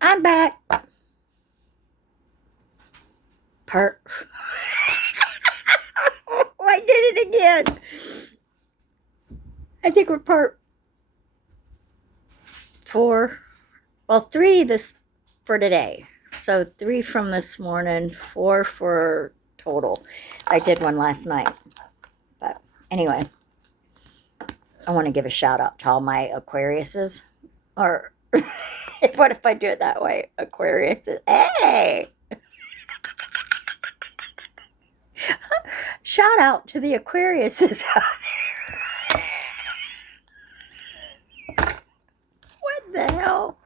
I'm back. Part. I did it again. I think we're part 4. Well, 3 this for today. So 3 from this morning, 4 for total. I did one last night. But anyway, I want to give a shout out to all my Aquariuses. Or what if I do it that way? Aquariuses. Hey! Shout out to the Aquariuses out there. What the hell?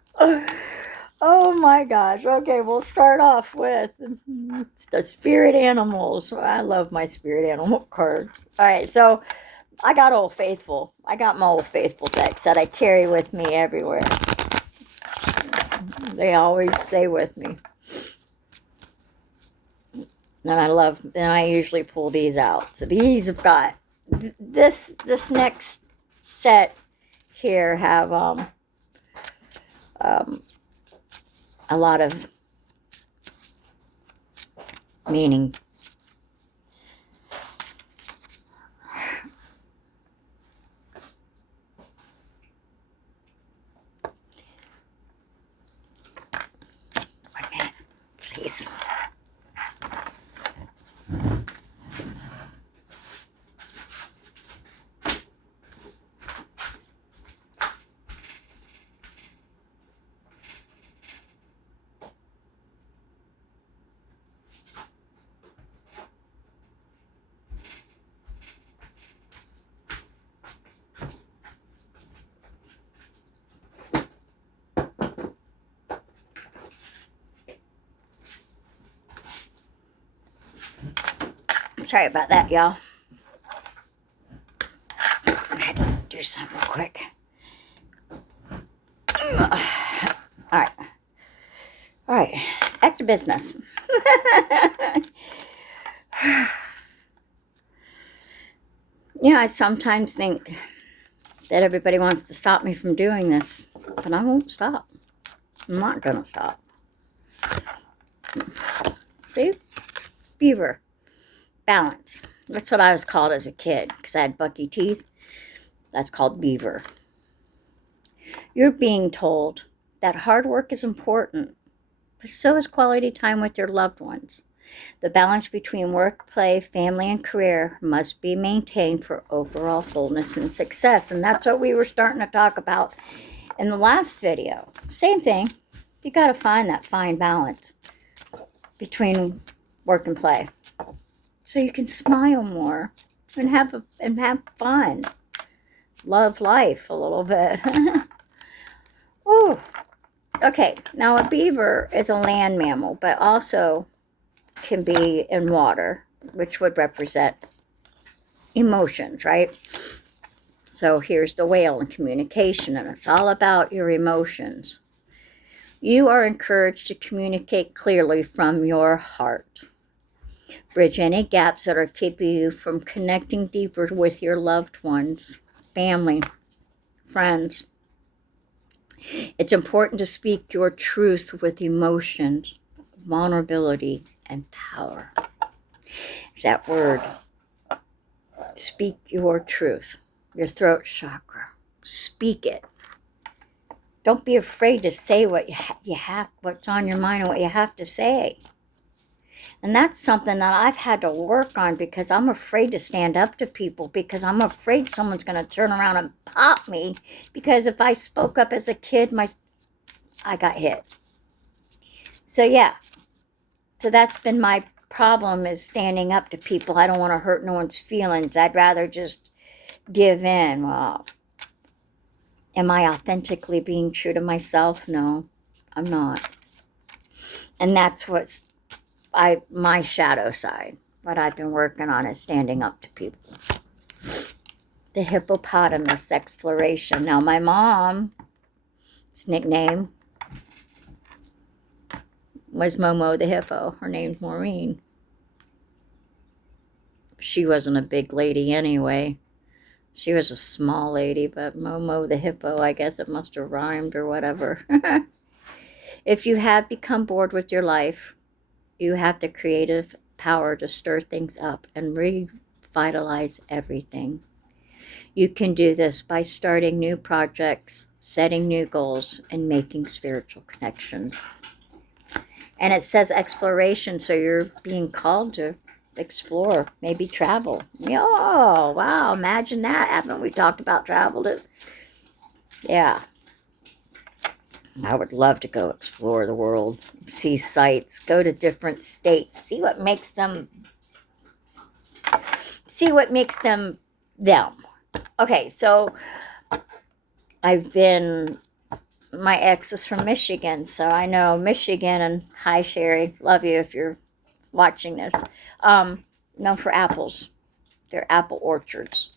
Oh my gosh. Okay, we'll start off with the spirit animals. I love my spirit animal cards. All right, so I got Old Faithful. I got my Old Faithful decks that I carry with me everywhere. They always stay with me. And I usually pull these out. So these have got, this next set here have a lot of meaning. One minute, please. Sorry about that, y'all. I had to do something real quick. Alright. Alright. Back to business. I sometimes think that everybody wants to stop me from doing this, but I won't stop. I'm not gonna stop. See? Beaver. Balance. That's what I was called as a kid, because I had bucky teeth. That's called beaver. You're being told that hard work is important, but so is quality time with your loved ones. The balance between work, play, family, and career must be maintained for overall fullness and success. And that's what we were starting to talk about in the last video. Same thing. You got to find that fine balance between work and play, so you can smile more and have fun. Love life a little bit. Ooh. Okay, now a beaver is a land mammal, but also can be in water, which would represent emotions, right? So here's the whale in communication, and it's all about your emotions. You are encouraged to communicate clearly from your heart. Bridge any gaps that are keeping you from connecting deeper with your loved ones, family, friends. It's important to speak your truth with emotions, vulnerability, and power. There's that word. Speak your truth. Your throat chakra. Speak it. Don't be afraid to say what you have, what's on your mind and what you have to say. And that's something that I've had to work on, because I'm afraid to stand up to people, because I'm afraid someone's going to turn around and pop me, because if I spoke up as a kid, I got hit. So yeah. So that's been my problem, is standing up to people. I don't want to hurt no one's feelings. I'd rather just give in. Well, am I authentically being true to myself? No, I'm not. And that's what's my shadow side. What I've been working on is standing up to people. The hippopotamus exploration. Now, my mom's nickname was Momo the hippo. Her name's Maureen. She wasn't a big lady anyway. She was a small lady, but Momo the hippo, I guess it must have rhymed or whatever. If you have become bored with your life, you have the creative power to stir things up and revitalize everything. You can do this by starting new projects, setting new goals, and making spiritual connections. And it says exploration, so you're being called to explore, maybe travel. Oh, wow, imagine that. Haven't we talked about travel? Yeah. I would love to go explore the world, see sights, go to different states, see what makes them them. Okay, so my ex is from Michigan, so I know Michigan, and hi Sherry, love you if you're watching this, known for apples. They're apple orchards.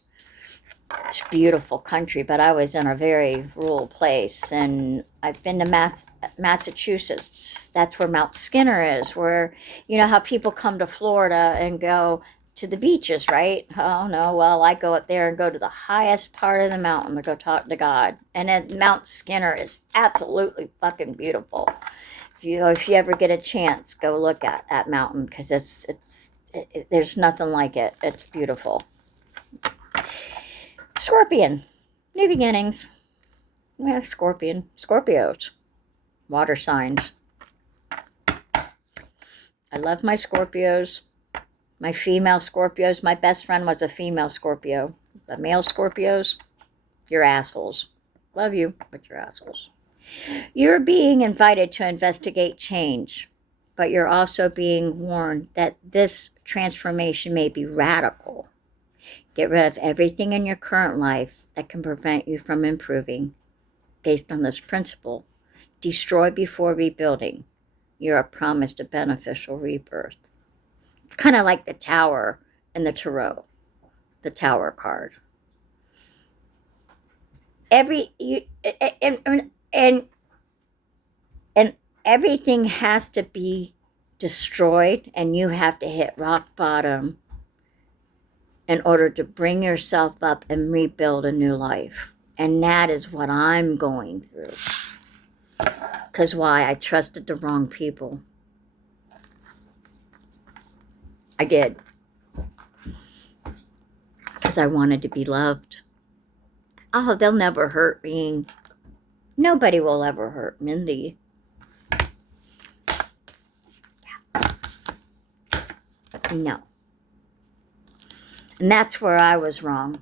It's a beautiful country, but I was in a very rural place, and I've been to Massachusetts. That's where Mount Skinner is, where, you know how people come to Florida and go to the beaches, right? Oh, no, well, I go up there and go to the highest part of the mountain to go talk to God. And then Mount Skinner is absolutely fucking beautiful. If you ever get a chance, go look at that mountain, because there's nothing like it. It's beautiful. Scorpion, new beginnings. Yeah, Scorpion, Scorpios, water signs. I love my Scorpios, my female Scorpios. My best friend was a female Scorpio. The male Scorpios, you're assholes. Love you, but you're assholes. You're being invited to investigate change, but you're also being warned that this transformation may be radical. Get rid of everything in your current life that can prevent you from improving. Based on this principle, destroy before rebuilding. You're promised a beneficial rebirth. Kind of like the Tower in the Tarot, the Tower card. And everything has to be destroyed, and you have to hit rock bottom in order to bring yourself up and rebuild a new life. And that is what I'm going through. Because why? I trusted the wrong people. I did. Because I wanted to be loved. Oh, they'll never hurt me. Nobody will ever hurt Mindy. No. And that's where I was wrong.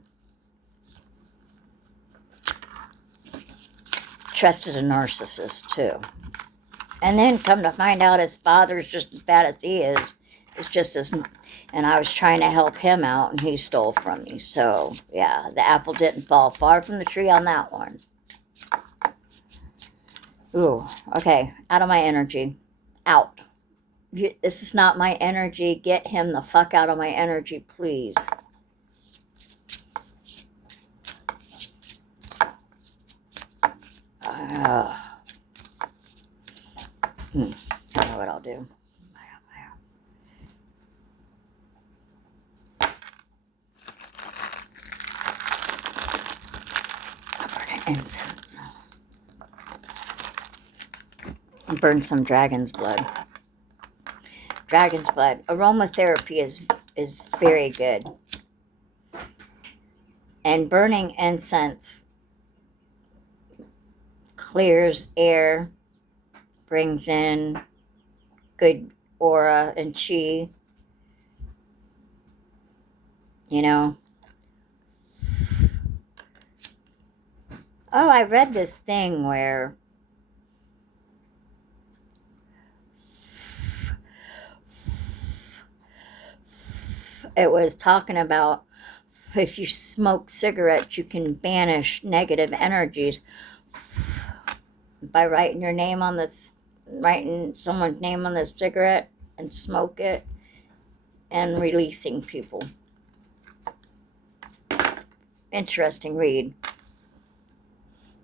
Trusted a narcissist, too. And then come to find out his father's just as bad as he is. It's just as... And I was trying to help him out, and he stole from me. So, yeah, the apple didn't fall far from the tree on that one. Ooh, okay, out of my energy. Out. This is not my energy. Get him the fuck out of my energy, please. I know what I'll do. I'll burn an incense. I'll burn some dragon's blood. Dragon's blood. Aromatherapy is very good. And burning incense clears air, brings in good aura and chi. You know. Oh, I read this thing where it was talking about if you smoke cigarettes, you can banish negative energies by writing someone's name on the cigarette and smoke it and releasing people. Interesting read.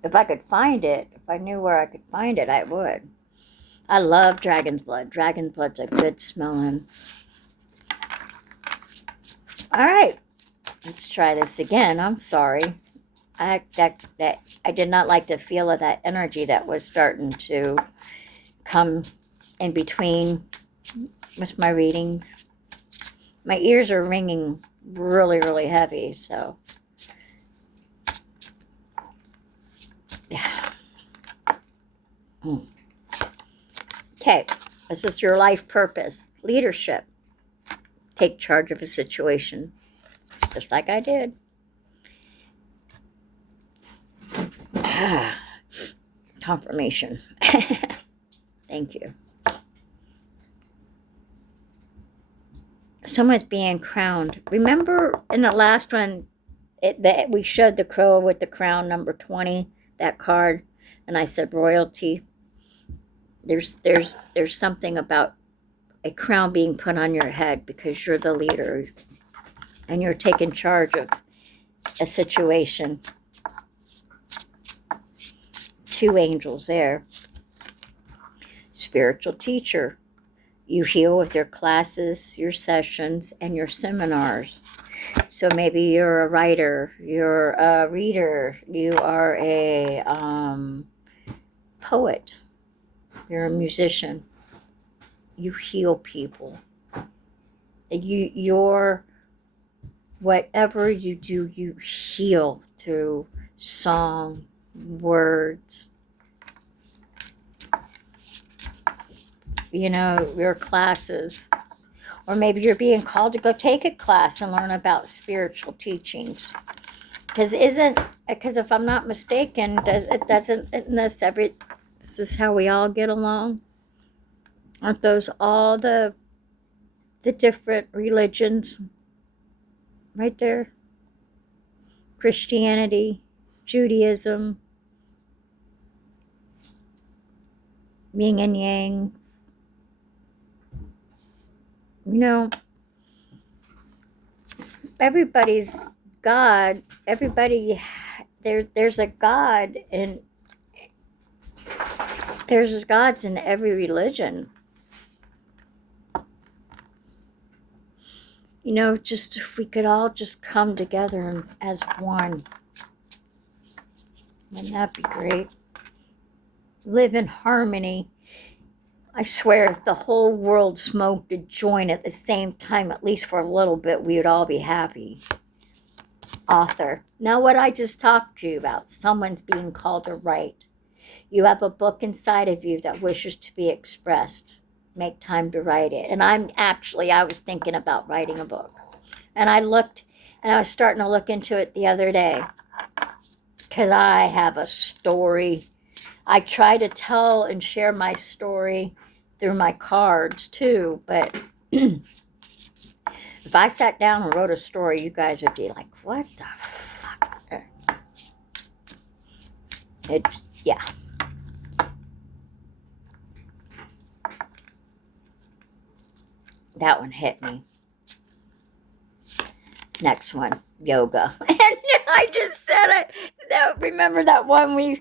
If I could find it, if I knew where I could find it, I would. I love dragon's blood. Dragon's blood's a good smelling. All right, let's try this again. I'm sorry. I did not like the feel of that energy that was starting to come in between with my readings. My ears are ringing really, really heavy, so yeah. Okay, this is your life purpose. Leadership. Take charge of a situation, just like I did. Confirmation. Thank you. Someone's being crowned. Remember in the last one, that we showed the crow with the crown number 20, that card, and I said royalty. There's something about a crown being put on your head because you're the leader and you're taking charge of a situation. 2 angels there. Spiritual teacher. You heal with your classes, your sessions, and your seminars. So maybe you're a writer, you're a reader, you are a poet, you're a musician. You heal people. You're whatever you do, you heal through song, words. You know, your classes. Or maybe you're being called to go take a class and learn about spiritual teachings. Because if I'm not mistaken, this is how we all get along? Aren't those all the different religions right there? Christianity, Judaism, yin and yang. You know, everybody's God. There's a God, and there's gods in every religion. You know, just if we could all just come together as one. Wouldn't that be great? Live in harmony. I swear, if the whole world smoked a joint at the same time, at least for a little bit, we would all be happy. Author. Now, what I just talked to you about, someone's being called to write. You have a book inside of you that wishes to be expressed. Make time to write it. And I was thinking about writing a book. And I was starting to look into it the other day. Because I have a story. I try to tell and share my story through my cards too, but if I sat down and wrote a story, you guys would be like, what the fuck? Yeah. That one hit me. Next one, yoga. And I just said it. Remember that one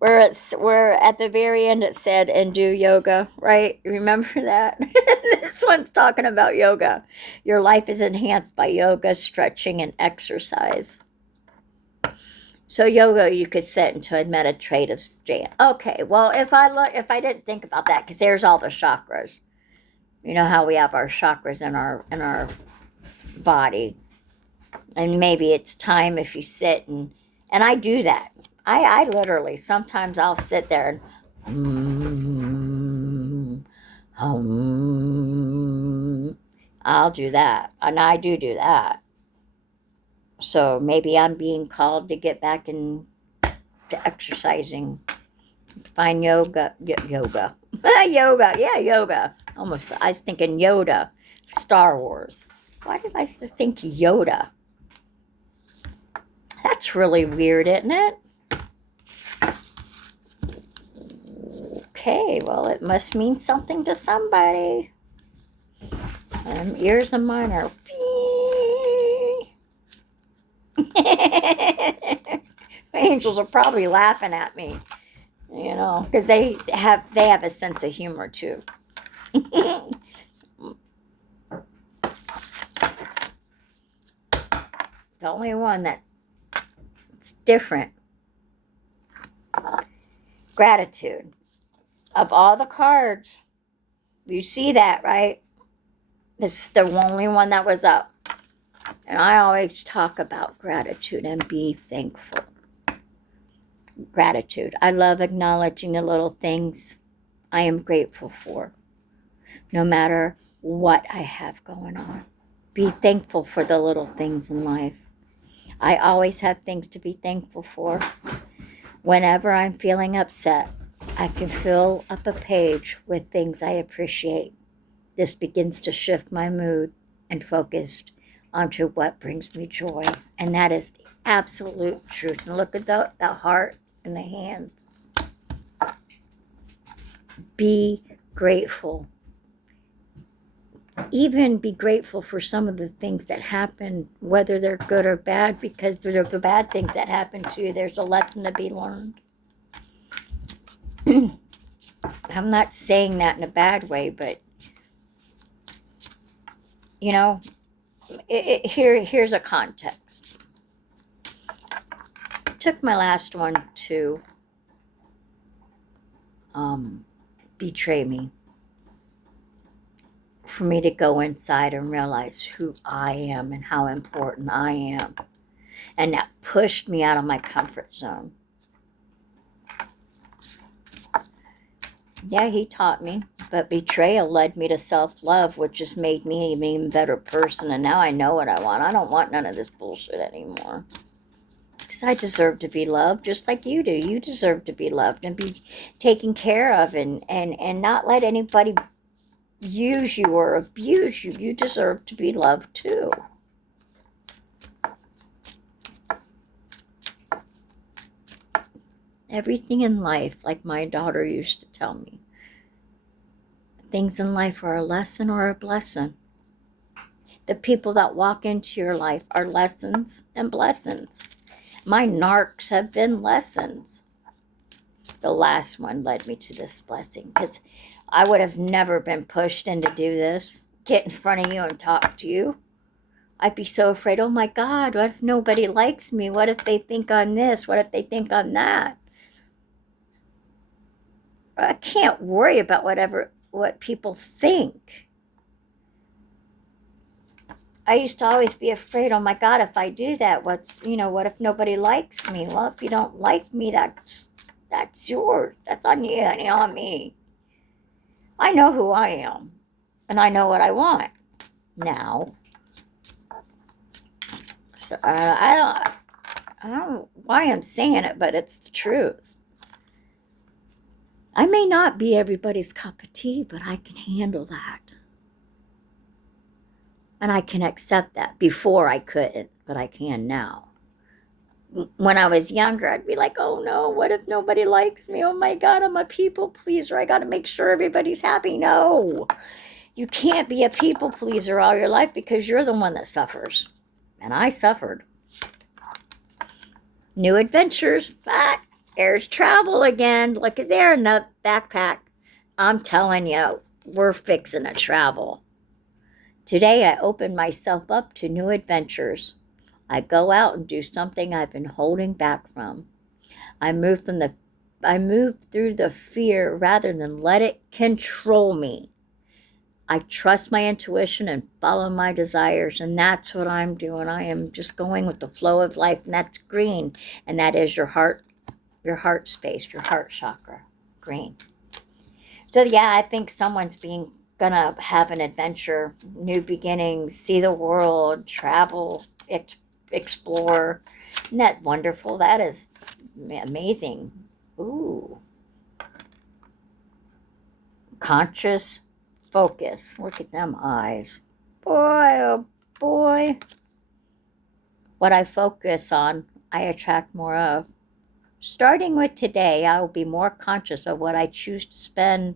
where at the very end it said, and do yoga, right? Remember that? This one's talking about yoga. Your life is enhanced by yoga, stretching, and exercise. So yoga, you could sit into a meditative state. Okay, well, if I didn't think about that, because there's all the chakras. You know how we have our chakras in our body. And maybe it's time if you sit and I do that. I literally, sometimes I'll sit there and I'll do that. And I do that. So maybe I'm being called to get back into exercising. Find yoga. Yoga. Yeah, yoga. Almost, I was thinking Yoda. Star Wars. Why did I think Yoda? That's really weird, isn't it? Okay, well, it must mean something to somebody. Ears of mine are... My angels are probably laughing at me, you know, because they have a sense of humor, too. The only one that's different. Gratitude. Of all the cards, you see that, right? This is the only one that was up. And I always talk about gratitude and be thankful. Gratitude. I love acknowledging the little things I am grateful for, no matter what I have going on. Be thankful for the little things in life. I always have things to be thankful for. Whenever I'm feeling upset, I can fill up a page with things I appreciate. This begins to shift my mood and focus onto what brings me joy. And that is the absolute truth. And look at the heart and the hands. Be grateful. Even be grateful for some of the things that happen, whether they're good or bad, because they're the bad things that happen to you. There's a lesson to be learned. I'm not saying that in a bad way, but, you know, here's a context. I took my last one to betray me, for me to go inside and realize who I am and how important I am. And that pushed me out of my comfort zone. Yeah, he taught me, but betrayal led me to self-love, which just made me an even better person. And now I know what I want. I don't want none of this bullshit anymore. Because I deserve to be loved just like you do. You deserve to be loved and be taken care of, and not let anybody use you or abuse you. You deserve to be loved too. Everything in life, like my daughter used to tell me, things in life are a lesson or a blessing. The people that walk into your life are lessons and blessings. My narcs have been lessons. The last one led me to this blessing, because I would have never been pushed in to do this, get in front of you and talk to you. I'd be so afraid, oh my God, what if nobody likes me? What if they think I'm this? What if they think I'm that? I can't worry about what people think. I used to always be afraid, oh my God, if I do that, what if nobody likes me? Well, if you don't like me, that's yours. That's on you, and on me. I know who I am, and I know what I want now. So I don't know why I'm saying it, but it's the truth. I may not be everybody's cup of tea, but I can handle that. And I can accept that. Before I couldn't, but I can now. When I was younger, I'd be like, oh no, what if nobody likes me? Oh my God, I'm a people pleaser. I got to make sure everybody's happy. No, you can't be a people pleaser all your life, because you're the one that suffers. And I suffered. New adventures. There's travel again. Look at there in the backpack. I'm telling you, we're fixing to travel. Today I open myself up to new adventures. I go out and do something I've been holding back from. I move through the fear rather than let it control me. I trust my intuition and follow my desires, and that's what I'm doing. I am just going with the flow of life, and that's green, and that is your heart space, your heart chakra, green. So yeah, I think someone's gonna have an adventure, new beginnings, see the world, travel, explore. Isn't that wonderful? That is amazing. Ooh. Conscious focus. Look at them eyes. Boy, oh boy. What I focus on, I attract more of. Starting with today, I will be more conscious of what I choose to spend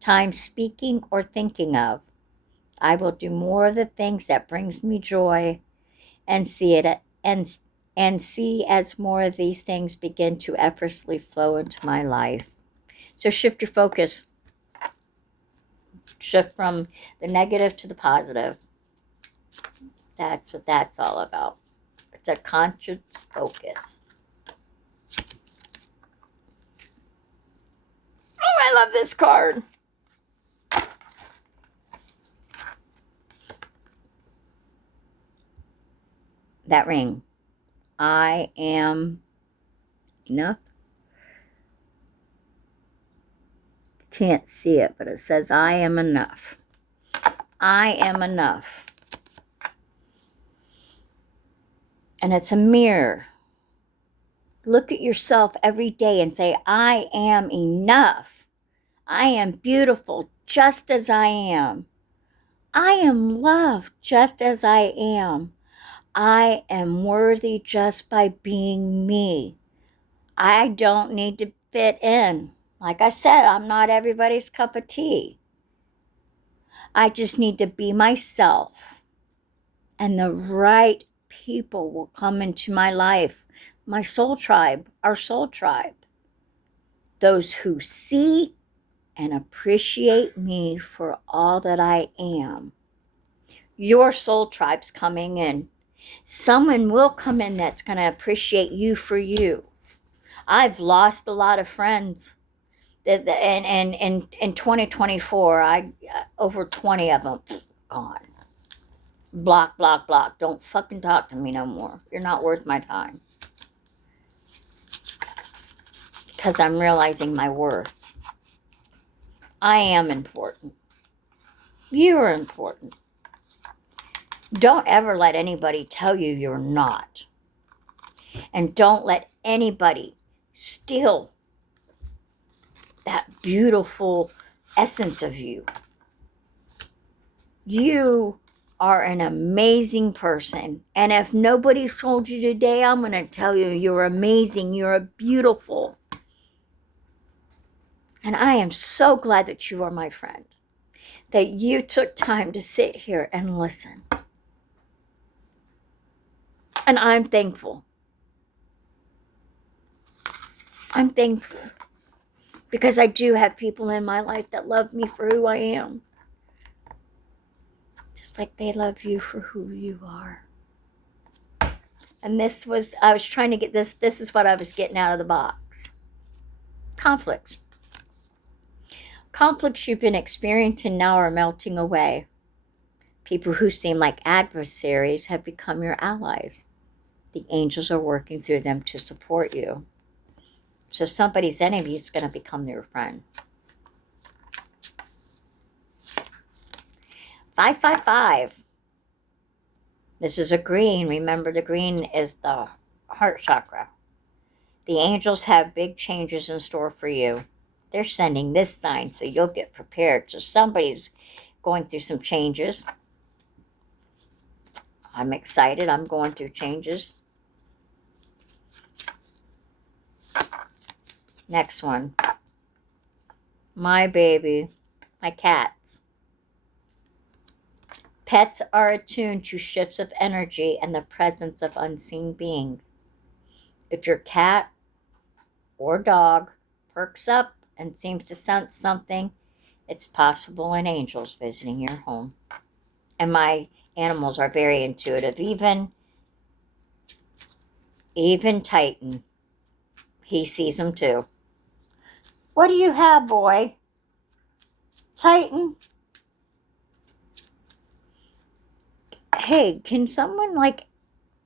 time speaking or thinking of. I will do more of the things that brings me joy, and see as more of these things begin to effortlessly flow into my life. So shift your focus. Shift from the negative to the positive. That's what that's all about. It's a conscious focus. Oh, I love this card. That ring. I am enough. Can't see it, but it says I am enough. I am enough. And it's a mirror. Look at yourself every day and say, I am enough. I am beautiful just as I am. I am loved just as I am. I am worthy just by being me. I don't need to fit in. Like I said, I'm not everybody's cup of tea. I just need to be myself. And the right people will come into my life. My soul tribe, our soul tribe. Those who see and appreciate me for all that I am. Your soul tribe's coming in. Someone will come in that's going to appreciate you for you. I've lost a lot of friends. And in 2024, over 20 of them gone. Block, block, block. Don't fucking talk to me no more. You're not worth my time. Because I'm realizing my worth. I am important. You are important. Don't ever let anybody tell you you're not. And don't let anybody steal that beautiful essence of you. You are an amazing person. And if nobody's told you today, I'm going to tell you you're amazing. You're beautiful. And I am so glad that you are my friend. That you took time to sit here and listen. And I'm thankful. I'm thankful. Because I do have people in my life that love me for who I am. Just like they love you for who you are. And I was trying to get this is what I was getting out of the box. Conflicts. Conflicts you've been experiencing now are melting away. People who seem like adversaries have become your allies. The angels are working through them to support you. So somebody's enemy is going to become their friend. 555. This is a green. Remember, the green is the heart chakra. The angels have big changes in store for you. They're sending this sign so you'll get prepared. So somebody's going through some changes. I'm excited. I'm going through changes. Next one. My baby. My cats. Pets are attuned to shifts of energy and the presence of unseen beings. If your cat or dog perks up and seems to sense something, it's possible an angel's visiting your home. And my animals are very intuitive. Even Titan. He sees them too. What do you have, boy? Titan? Hey, can someone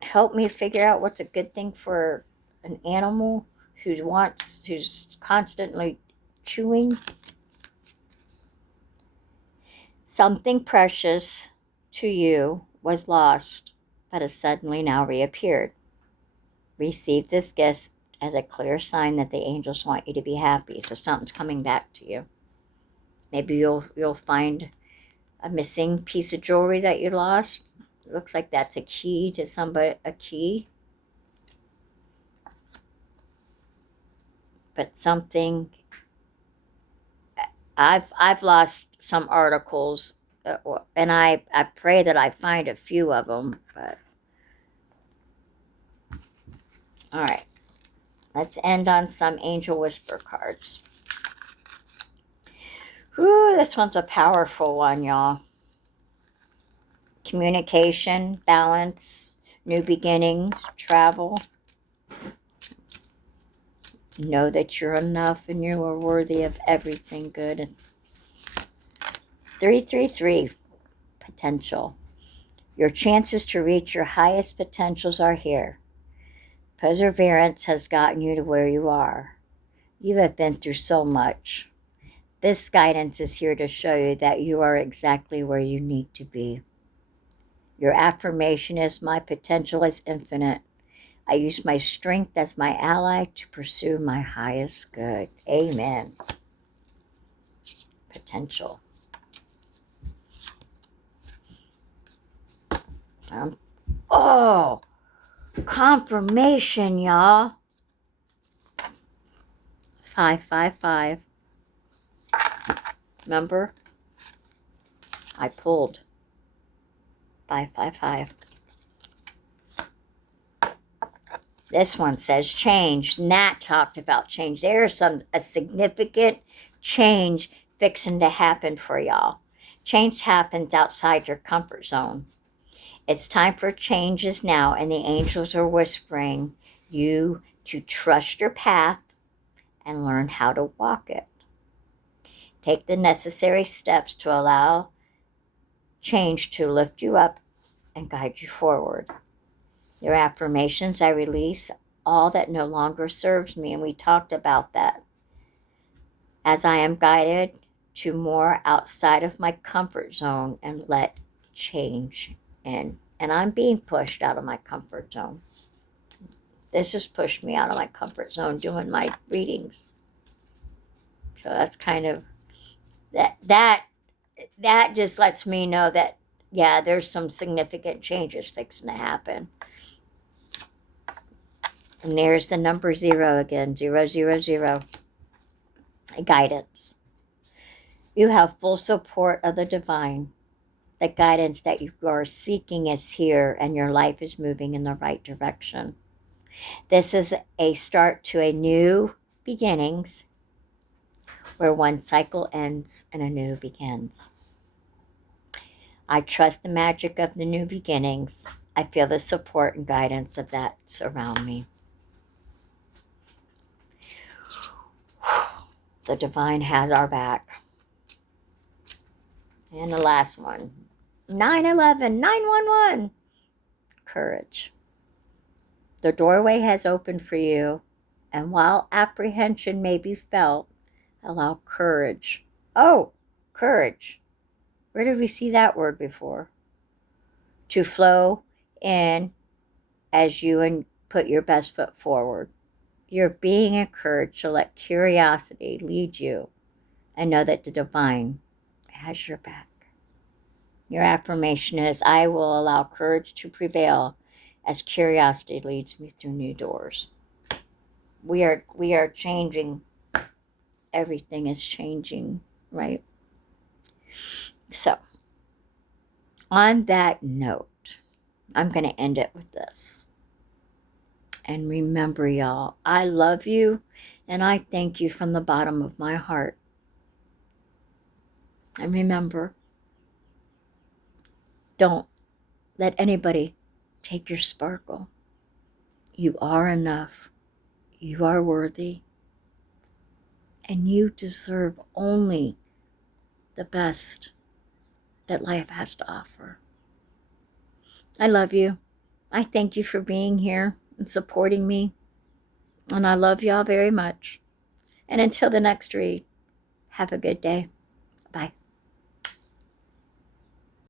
help me figure out what's a good thing for an animal who's constantly chewing? Something precious to you was lost, but has suddenly now reappeared. Receive this gift as a clear sign that the angels want you to be happy. So something's coming back to you. Maybe you'll find a missing piece of jewelry that you lost. It looks like that's a key to somebody, a key. But something, I've lost some articles, and I pray that I find a few of them. But all right, let's end on some Angel Whisper cards. Ooh, this one's a powerful one, y'all. Communication, balance, new beginnings, travel. Know that you're enough and you are worthy of everything good. And 333, potential. Your chances to reach your highest potentials are here. Perseverance has gotten you to where you are. You have been through so much. This guidance is here to show you that you are exactly where you need to be. Your affirmation is, my potential is infinite. I use my strength as my ally to pursue my highest good. Amen. Potential. Oh, confirmation, y'all. 555. Remember? I pulled 555. This one says change. Nat talked about change. There's a significant change fixing to happen for y'all. Change happens outside your comfort zone. It's time for changes now, and the angels are whispering you to trust your path and learn how to walk it. Take the necessary steps to allow change to lift you up and guide you forward. Your affirmations, I release all that no longer serves me, and we talked about that. As I am guided to more outside of my comfort zone and let change in. And I'm being pushed out of my comfort zone. This has pushed me out of my comfort zone doing my readings. So that's kind of that just lets me know that, yeah, there's some significant changes fixing to happen. And there's the number 0 again, 000. Guidance. You have full support of the divine. The guidance that you are seeking is here, and your life is moving in the right direction. This is a start to a new beginnings, where one cycle ends and a new begins. I trust the magic of the new beginnings. I feel the support and guidance of that surround me. The divine has our back. And the last one, 911, 911. Courage. The doorway has opened for you, and while apprehension may be felt, allow courage. Oh, courage. Where did we see that word before? To flow in as you put your best foot forward. You're being encouraged to let curiosity lead you and know that the divine has your back. Your affirmation is, I will allow courage to prevail as curiosity leads me through new doors. We are changing. Everything is changing, right? So, on that note, I'm going to end it with this. And remember, y'all, I love you, and I thank you from the bottom of my heart. And remember, don't let anybody take your sparkle. You are enough. You are worthy. And you deserve only the best that life has to offer. I love you. I thank you for being here and supporting me. And I love y'all very much. And until the next read, have a good day. Bye.